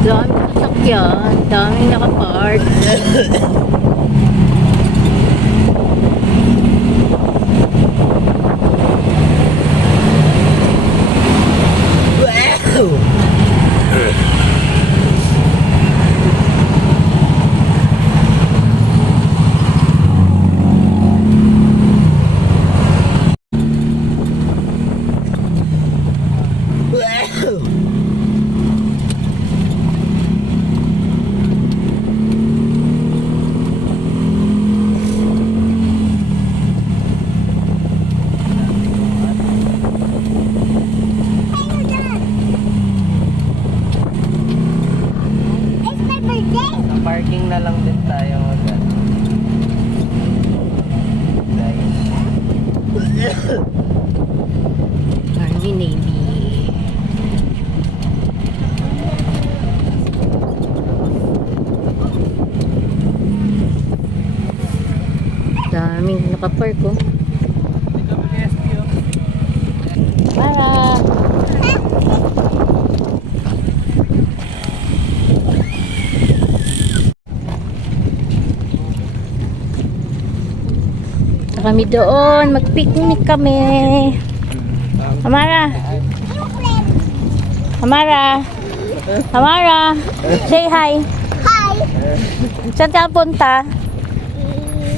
Daming sasakyan, daming nakapark. Parking na lang din tayo agad. Army Navy. Daming nakapark oh. Para. Kami doon, mag-picnic kami. Amara. Amara. Amara. Say hi. Hi! Saan ka punta?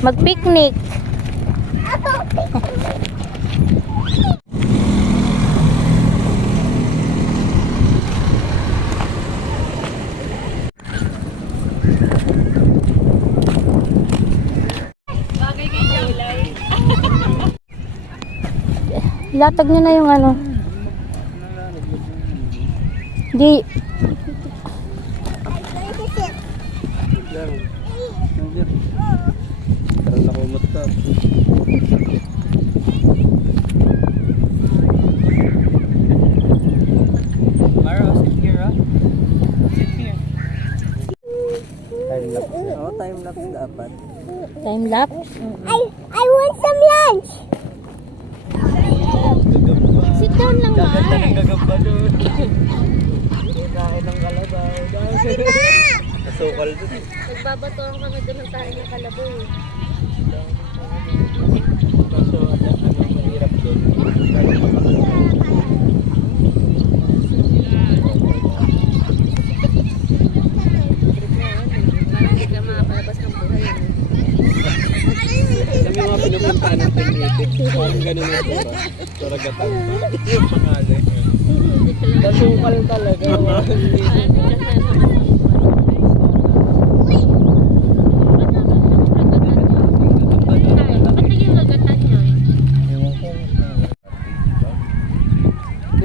Mag-picnic. Ilatag niyo na yung ano. Di. Parang nakumot ka. Mara, sit here, ah. Sit here. Time lapse. Oh, time lapse dapat. Time lapse. I want some lunch! Sit down lang, Gaganda ng Mars. gagamba doon. Kain ng kalabaw. Nasukal doon. Nagbabatuan kami doon ng tayo ng kalabaw. Kaso mahirap doon. Parang hindi ka makapalabas ng buhay. Kami mga pinupuntaan ng Trinity. Parang ganun yung tura. Turagatan. Yung pangalan. Nasukal talaga.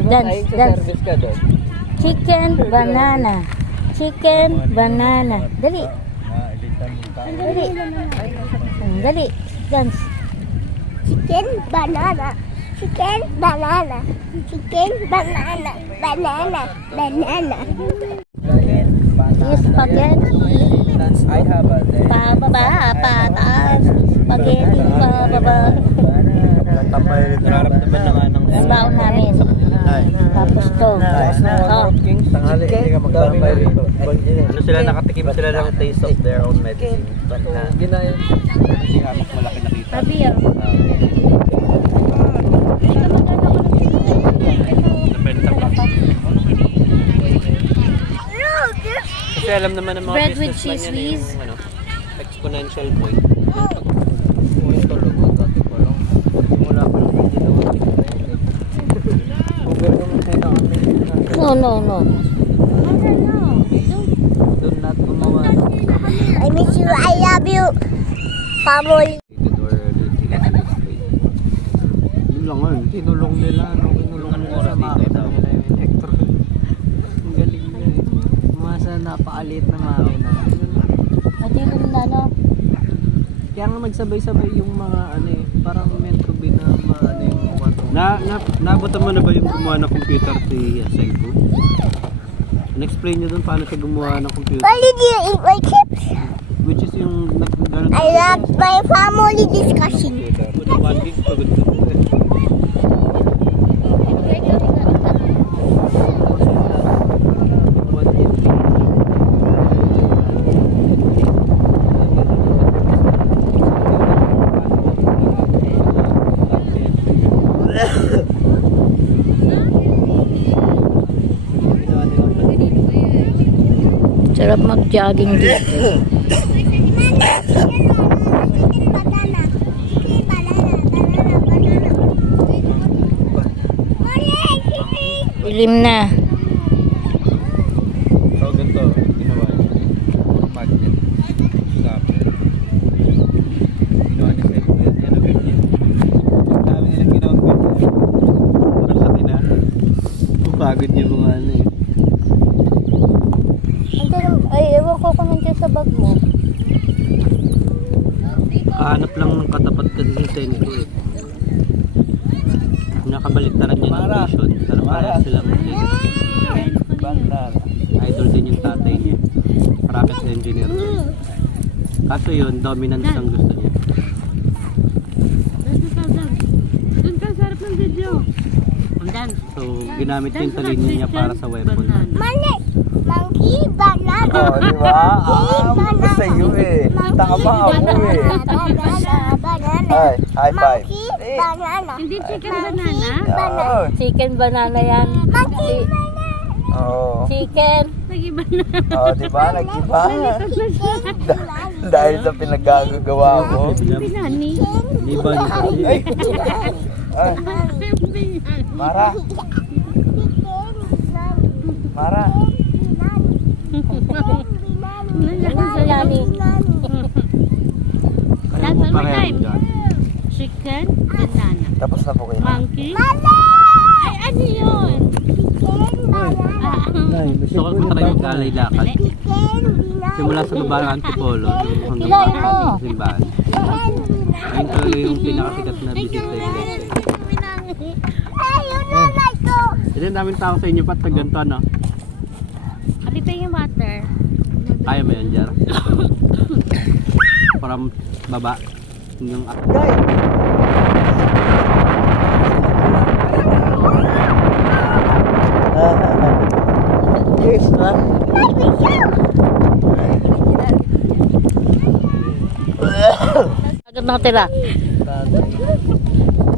Dance, dance. Service ka doon. Chicken banana. Chicken banana. Dali. Dali. Dali. Dance. Chicken banana. Chicken banana. Chicken banana. Banana. Banana. Bakit? Spaghetti. I have a day. Pababa, pataas. Spaghetti, pababa. Nararamdaman na nga ng Baon namin. Tapos to. Oh. tanghali, hindi ka magtambay rito. Ano sila, nakatikim sila ng taste of their own medicine. Ginaya. Hindi hamak malaki nakita. Sabi yun. Nabenta pa. Kasi alam naman ng mga Bread with businessman cheese yan eh, whiz. yung exponential point. Yung tulog ko dati pa lang. Simula pa lang hindi naman kung gano'n sa'yo na kami. No. Do not gumawa ng I miss you. I love you. Family. yun lang yun. Tinulong nila. Kinulong nila sa makina nila yung Hector. Ang galing niya eh. Masa napakaliit na makina. Madilim na, no? Kaya nga magsabay-sabay yung mga ano eh, parang Metro B na ano yung nabutan mo na ba yung gumawa ng computer si Senko? Explain nyo dun paano siya gumawa ng computer. Why did you eat my chips? Which is yung nag-ganon I love my family discussion. With 1 gig pagod ka. Sarap mag-jogging dito. Dilim na. So ganito, ginawa niya. Puro magnet. Copper. Ginawa niya sa ito. Yan o ganyan. Sabi nilang ginawa ganyan. Parang laki na. Pagod yung mga ano eh. Ay, ewan ko kung nandiyan sa bag mo. Kahanap lang ng katapat kasi si Senko eh. Nakabaliktaran niya ng vision. Pero para silang idol din yung tatay niya. Rocket engineer. Kaso yun, dominance ang gusto niya. Doon ka sa harap ng video. So, ginamit niya yung talino niya para sa weapon. Mali. Monkey, banana. Oh, di ba? Basta sa iyo eh. Tama ako eh. Banana. Ay, high five. Monkey, banana. Hindi chicken banana. Oh, Chicken banana yan. Monkey, oh. Chicken. Nag-iba na. Oh, di ba? Nag-iba. banana. Dahil sa pinagagawa mo. Pinani. Di ba niya kasi? Ay! Ay, Mara! Mara! Lani. That's one more Pareho time. dyan. Chicken banana. Tapos na po kayo. Monkey. Ay, ano yun? Gusto ko try yung galay lakad. Simula sa baba ng Antipolo hanggang Hilahin mo. sa simbahan. Ayun talaga yung pinakasikat na visit na yun. Hindi ang daming tao sa inyo pa tag ganito no? Kapit yung water. Kaya mo yan, Jar? From baba. Yung Yes, ha? Dagat nakatira.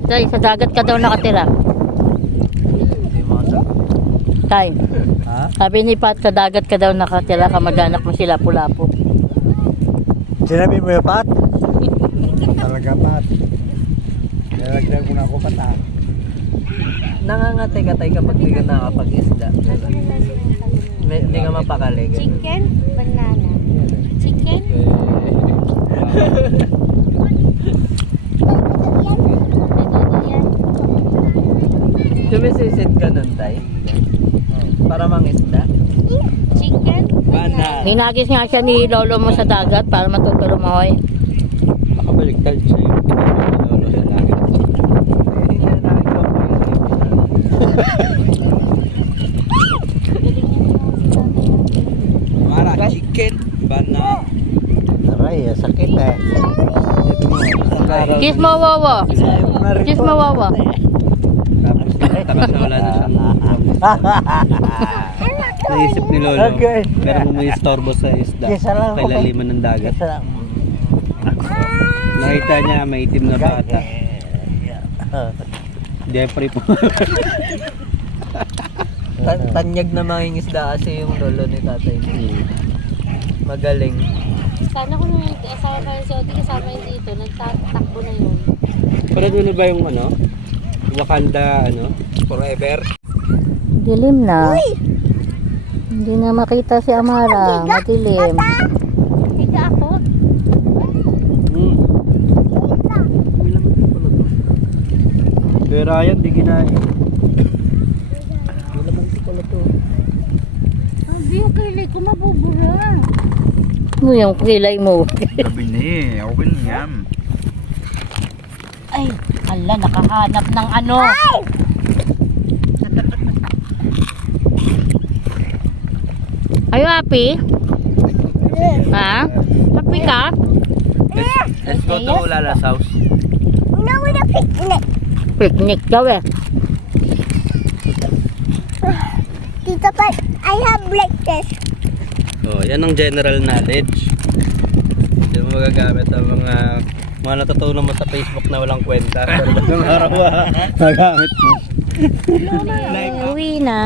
Tay, sa dagat ka daw nakatira. Tay, Ha? sabi ni Pat, sa dagat ka daw nakatira, kamag-anak mo sila Lapu-Lapu. Sinabi mo yung Pat? Talaga Pat. Nalagdag mo na ako Pat ha? nangangatay-katay kapag di ka nakapag-isda. Hindi ka mapakali. Chicken banana. Chicken. Sumisisid ka nun, Tay? Para mangisda? Chicken Banana. Hinagis nga siya ni lolo mo sa dagat para matuto lumahoy. Nakabaliktad siya yung pinag-lolo sa langit. Hindi na nakagawa po yung Mara. Chicken, banana. Aray, sakit eh. Kiss mo, Wawa. Kiss mo, Wawa. Tapos nakita ka wala na siyang naisip ni Lolo. Okay. Meron may istorbo sa isda. Kesa lang ako. Kailaliman ng dagat. Kesa lang. Nakita niya may itim na bata. Jeffrey po. Tanyag na mangingisda kasi yung lolo ni tatay. Magaling. Sana kung asawa pa yun si Odi, kasama yun dito, nagtatakbo na yun. Pero doon ba yung ano? Wakanda forever? Dilim na. Hindi na makita si Amara. Madilim. Higa ako. Kaya Ryan, di kinain. Hindi yung kilay ko mabubura. Ano yung kilay mo? Sabi niya, okay na yan. Ay, ala, nakahanap ng ano. Are you happy? Ha? Happy ka? Let's go to Lala's house. No, with a picnic. Picnic daw eh. Tita Pat, I have like this. Oh, yan ang general knowledge. Hindi mo magagamit ang mga natutunan mo sa Facebook na walang kwenta. Pero ng araw magamit mo. Uwi na.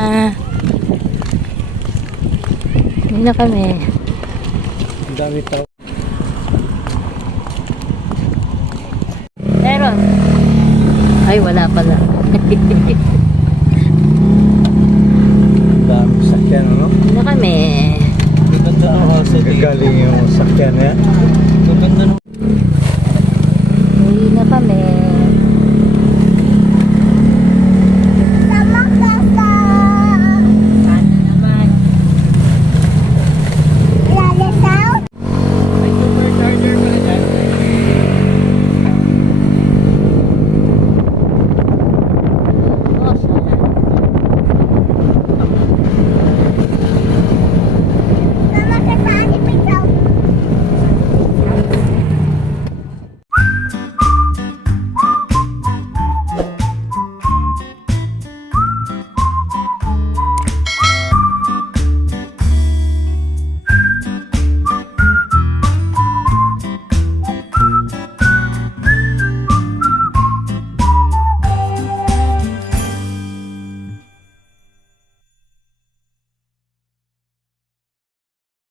Uwi na kami. Ang dami tao. Meron. Ay, wala pala. Dami sakyan, ano? Uwi na kami. Gaganda ang house dito. Gagaling yung sakyan niya. Gaganda ng Uwi na kami.